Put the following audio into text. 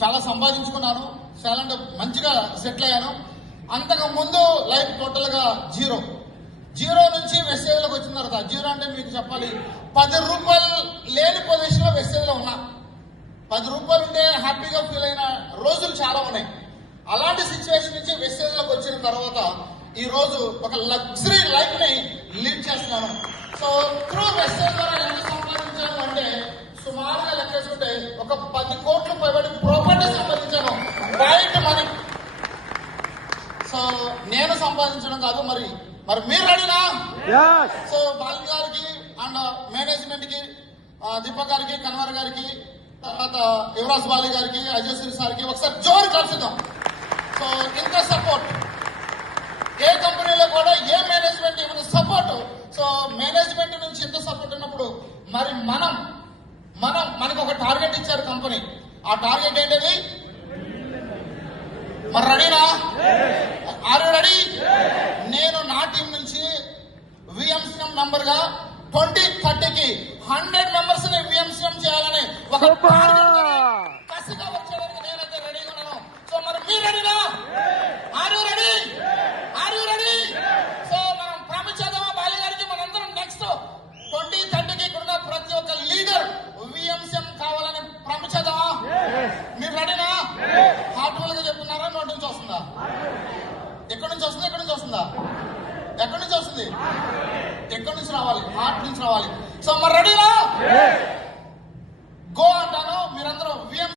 చాలా సంపాదించుకున్నాను, చాలా అంటే మంచిగా సెటిల్ అయ్యాను. అంతకు ముందు లైఫ్ టోటల్ గా జీరో నుంచి వెస్టేజ్లోకి వచ్చిన తర్వాత, జీరో అంటే మీకు చెప్పాలి 10 రూపాయలు లేని పొజిషన్ లో వెస్టేజ్ లో ఉన్నా. 10 రూపాయలు ఉంటే హ్యాపీగా ఫీల్ అయిన రోజులు చాలా ఉన్నాయి. అలాంటి సిచ్యువేషన్ నుంచి వెస్టేజ్ లోకి వచ్చిన తర్వాత ఈ రోజు ఒక లగ్జరీ లైఫ్ ని లీడ్ చేస్తున్నాను. సో త్రూ వెస్టేజ్ ద్వారా ఎంత సంపాదించాను అంటే సుమారుగా లెక్కేసుకుంటే ఒక 10 కోట్లు పైబడి ప్రాపర్టీ సంపాదించాను, బయట మనీ. సో నేను సంపాదించడం కాదు, మరి మీరు రెడీనా? సో బాలి గారికి అండ్ మేనేజ్మెంట్ కి, దీపక్ గారికి, కన్వర్ గారికి, తర్వాత యువరాజ్ బాలి గారికి, అజయశ్రీ సార్కి ఒకసారి జోరు కలుసుదాం. సో ఇంత సపోర్ట్ ఏ కంపెనీలో కూడా ఏ మేనేజ్మెంట్ ఇవ్వని సపోర్ట్. సో మేనేజ్మెంట్ నుంచి ఇంత సపోర్ట్ ఉన్నప్పుడు మరి మనకు ఒక టార్గెట్ ఇచ్చారు కంపెనీ. ఆ టార్గెట్ ఏంటిది? మరి రెడీనా? Are you ready? నేను నా టీం నుంచి విఎంసీఎం నంబర్ గా 2030కి 100 మెంబర్స్ ని విఎంసీఎం చేయాలని ఒక కసిగా వచ్చేవారికి నేనైతే రెడీగా ఉన్నాను. సో మరి మీరు రెడీనా? Are you ready? Are you ready? So మనం ప్రామిస్ చేద్దామా బాలి గారికి? మనందరం నెక్స్ట్ 2030కి ఇక్కడున్న ప్రతి ఒక్క లీడర్ విఎంసీఎం కావాలని ప్రామిస్ చేద్దామా? మీరు రెడీనా? హార్ట్ఫుల్ గా చెప్తున్నారా? నోటి నుంచి వస్తుందా? ఎక్కడి నుంచి వస్తుంది? ఎక్కడి నుంచి వస్తుందా? ఎక్కడి నుంచి వస్తుంది? ఎక్కడి నుంచి రావాలి? హార్ట్ నుంచి రావాలి. సో మరి రెడీనా?